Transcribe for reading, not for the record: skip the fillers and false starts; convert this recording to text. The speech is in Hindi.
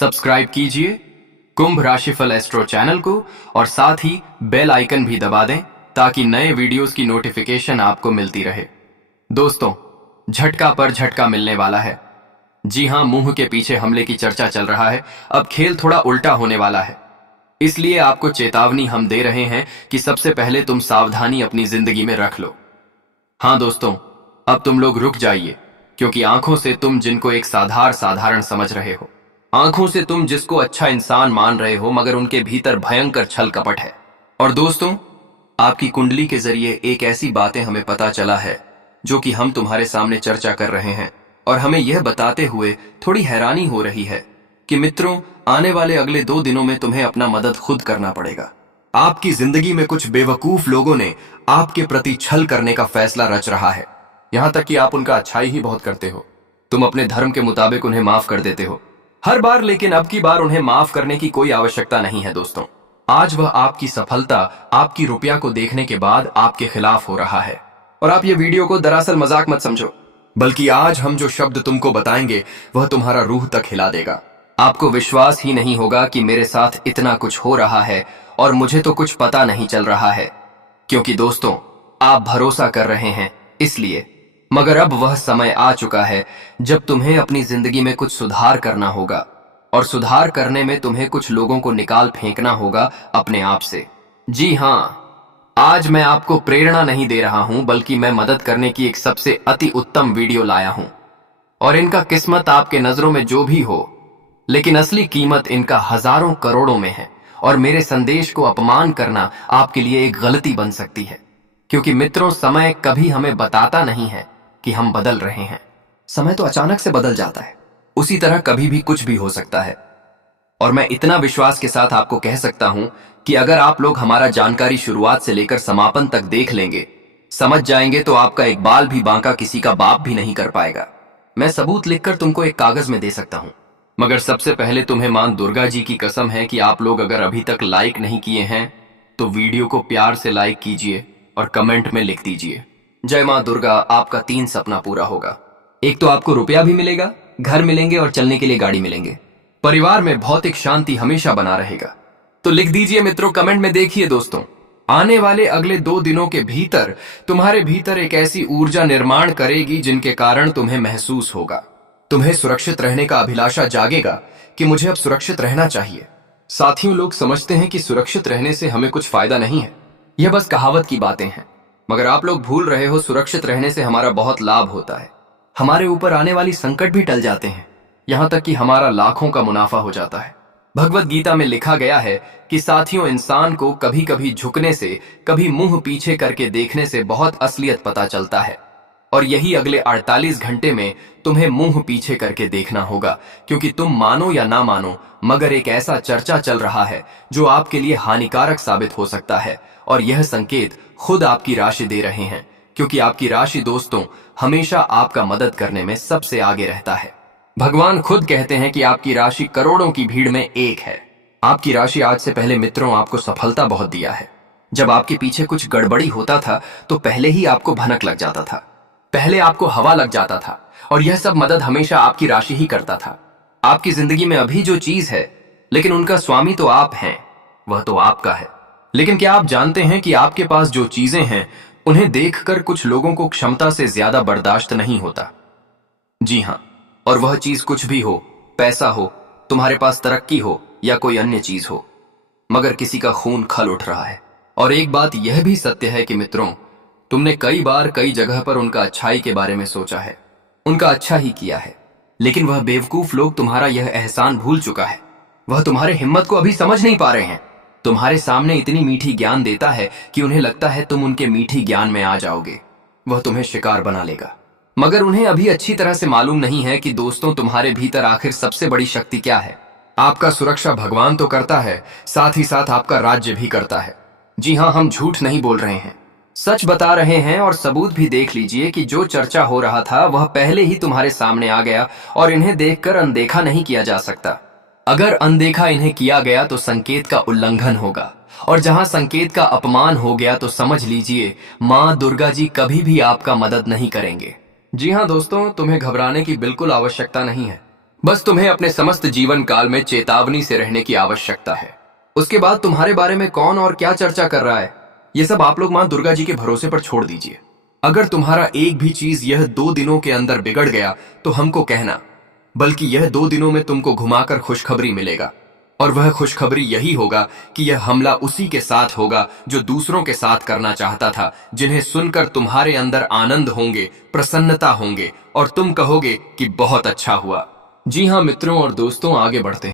सब्सक्राइब कीजिए कुंभ राशिफल एस्ट्रो चैनल को और साथ ही बेल आइकन भी दबा दें ताकि नए वीडियोस की नोटिफिकेशन आपको मिलती रहे। दोस्तों, झटका पर झटका मिलने वाला है। जी हां, मुंह के पीछे हमले की चर्चा चल रहा है। अब खेल थोड़ा उल्टा होने वाला है, इसलिए आपको चेतावनी हम दे रहे हैं कि सबसे पहले तुम सावधानी अपनी जिंदगी में रख लो। हाँ दोस्तों, अब तुम लोग रुक जाइए, क्योंकि आंखों से तुम जिनको एक साधारण समझ रहे हो, आंखों से तुम जिसको अच्छा इंसान मान रहे हो, मगर उनके भीतर भयंकर छल कपट है। और दोस्तों, आपकी कुंडली के जरिए एक ऐसी बातें हमें पता चला है जो कि हम तुम्हारे सामने चर्चा कर रहे हैं, और हमें यह बताते हुए थोड़ी हैरानी हो रही है कि मित्रों, आने वाले अगले 2 दिनों में तुम्हें अपना मदद खुद करना पड़ेगा। आपकी जिंदगी में कुछ बेवकूफ लोगों ने आपके प्रति छल करने का फैसला रच रहा है। यहां तक कि आप उनका अच्छाई ही बहुत करते हो। तुम अपने धर्म के मुताबिक उन्हें माफ कर देते हो हर बार, लेकिन अब की बार उन्हें माफ करने की कोई आवश्यकता नहीं है। दोस्तों, आज वह आपकी सफलता, आपकी रुपया को देखने के बाद आपके खिलाफ हो रहा है। और आप ये वीडियो को दरअसल मजाक मत समझो, बल्कि आज हम जो शब्द तुमको बताएंगे वह तुम्हारा रूह तक हिला देगा। आपको विश्वास ही नहीं होगा कि मेरे साथ इतना कुछ हो रहा है और मुझे तो कुछ पता नहीं चल रहा है। क्योंकि दोस्तों, आप भरोसा कर रहे हैं इसलिए, मगर अब वह समय आ चुका है जब तुम्हें अपनी जिंदगी में कुछ सुधार करना होगा, और सुधार करने में तुम्हें कुछ लोगों को निकाल फेंकना होगा अपने आप से। जी हां, आज मैं आपको प्रेरणा नहीं दे रहा हूं, बल्कि मैं मदद करने की एक सबसे अति उत्तम वीडियो लाया हूं। और इनका किस्मत आपके नजरों में जो भी हो, लेकिन असली कीमत इनका हजारों करोड़ों में है। और मेरे संदेश को अपमान करना आपके लिए एक गलती बन सकती है, क्योंकि मित्रों, समय कभी हमें बताता नहीं है कि हम बदल रहे हैं। समय तो अचानक से बदल जाता है, उसी तरह कभी भी कुछ भी हो सकता है। और मैं इतना विश्वास के साथ आपको कह सकता हूं कि अगर आप लोग हमारा जानकारी शुरुआत से लेकर समापन तक देख लेंगे, समझ जाएंगे, तो आपका एक बाल भी बांका किसी का बाप भी नहीं कर पाएगा। मैं सबूत लिखकर तुमको एक कागज में दे सकता हूं, मगर सबसे पहले तुम्हें मां दुर्गा जी की कसम है कि आप लोग अगर अभी तक लाइक नहीं किए हैं तो वीडियो को प्यार से लाइक कीजिए और कमेंट में लिख दीजिए, जय मां दुर्गा, आपका 3 सपना पूरा होगा। एक तो आपको रुपया भी मिलेगा, घर मिलेंगे और चलने के लिए गाड़ी मिलेंगे। परिवार में भौतिक शांति हमेशा बना रहेगा। तो लिख दीजिए मित्रों, कमेंट में। देखिए दोस्तों, आने वाले अगले 2 दिनों के भीतर तुम्हारे भीतर एक ऐसी ऊर्जा निर्माण करेगी जिनके कारण तुम्हें महसूस होगा, तुम्हें सुरक्षित रहने का अभिलाषा जागेगा कि मुझे अब सुरक्षित रहना चाहिए। साथियों, लोग समझते हैं कि सुरक्षित रहने से हमें कुछ फायदा नहीं है, यह बस कहावत की बातें हैं। मगर आप लोग भूल रहे हो, सुरक्षित रहने से हमारा बहुत लाभ होता है। हमारे ऊपर आने वाली संकट भी टल जाते हैं, यहां तक कि हमारा लाखों का मुनाफा हो जाता है। भगवत गीता में लिखा गया है कि साथियों, इंसान को कभी कभी झुकने से, कभी मुंह पीछे करके देखने से बहुत असलियत पता चलता है। और यही अगले 48 घंटे में तुम्हें मुंह पीछे करके देखना होगा, क्योंकि तुम मानो या ना मानो, मगर एक ऐसा चर्चा चल रहा है जो आपके लिए हानिकारक साबित हो सकता है। और यह संकेत खुद आपकी राशि दे रहे हैं, क्योंकि आपकी राशि दोस्तों हमेशा आपका मदद करने में सबसे आगे रहता है। भगवान खुद कहते हैं कि आपकी राशि करोड़ों की भीड़ में एक है। आपकी राशि आज से पहले मित्रों आपको सफलता बहुत दिया है। जब आपके पीछे कुछ गड़बड़ी होता था तो पहले ही आपको भनक लग जाता था, पहले आपको हवा लग जाता था, और यह सब मदद हमेशा आपकी राशि ही करता था। आपकी जिंदगी में अभी जो चीज है, लेकिन उनका स्वामी तो आप हैं, वह तो आपका है। लेकिन क्या आप जानते हैं कि आपके पास जो चीजें हैं उन्हें देखकर कुछ लोगों को क्षमता से ज्यादा बर्दाश्त नहीं होता। जी हां, और वह चीज कुछ भी हो, पैसा हो, तुम्हारे पास तरक्की हो या कोई अन्य चीज हो, मगर किसी का खून खल उठ रहा है। और एक बात यह भी सत्य है कि मित्रों, तुमने कई बार कई जगह पर उनका अच्छाई के बारे में सोचा है, उनका अच्छा ही किया है, लेकिन वह बेवकूफ लोग तुम्हारा यह एहसान भूल चुका है। वह तुम्हारे हिम्मत को अभी समझ नहीं पा रहे हैं। तुम्हारे सामने इतनी मीठी ज्ञान देता है कि उन्हें लगता है तुम उनके मीठी ज्ञान में आ जाओगे, वह तुम्हें शिकार बना लेगा। मगर उन्हें अभी अच्छी तरह से मालूम नहीं है कि दोस्तों, तुम्हारे भीतर आखिर सबसे बड़ी शक्ति क्या है। आपका सुरक्षा भगवान तो करता है, साथ ही साथ आपका राज्य भी करता है। जी हां, हम झूठ नहीं बोल रहे हैं, सच बता रहे हैं। और सबूत भी देख लीजिए कि जो चर्चा हो रहा था वह पहले ही तुम्हारे सामने आ गया, और इन्हें देखकर अनदेखा नहीं किया जा सकता। अगर अनदेखा इन्हें किया गया तो संकेत का उल्लंघन होगा, और जहां संकेत का अपमान हो गया तो समझ लीजिए मां दुर्गा जी कभी भी आपका मदद नहीं करेंगे। जी हां दोस्तों, तुम्हें घबराने की बिल्कुल आवश्यकता नहीं है। बस तुम्हें अपने समस्त जीवन काल में चेतावनी से रहने की आवश्यकता है। उसके बाद तुम्हारे बारे में कौन और क्या चर्चा कर रहा है, ये सब आप लोग मां दुर्गा जी के भरोसे पर छोड़ दीजिए। अगर तुम्हारा एक भी चीज यह 2 दिनों के अंदर बिगड़ गया तो हमको कहना, बल्कि यह 2 दिनों में तुमको घुमाकर खुशखबरी मिलेगा। और वह खुशखबरी यही होगा कि यह हमला उसी के साथ होगा जो दूसरों के साथ करना चाहता था, जिन्हें सुनकर तुम्हारे अंदर आनंद होंगे, प्रसन्नता होंगे और तुम कहोगे कि बहुत अच्छा हुआ। जी हाँ मित्रों और दोस्तों, आगे बढ़ते हैं।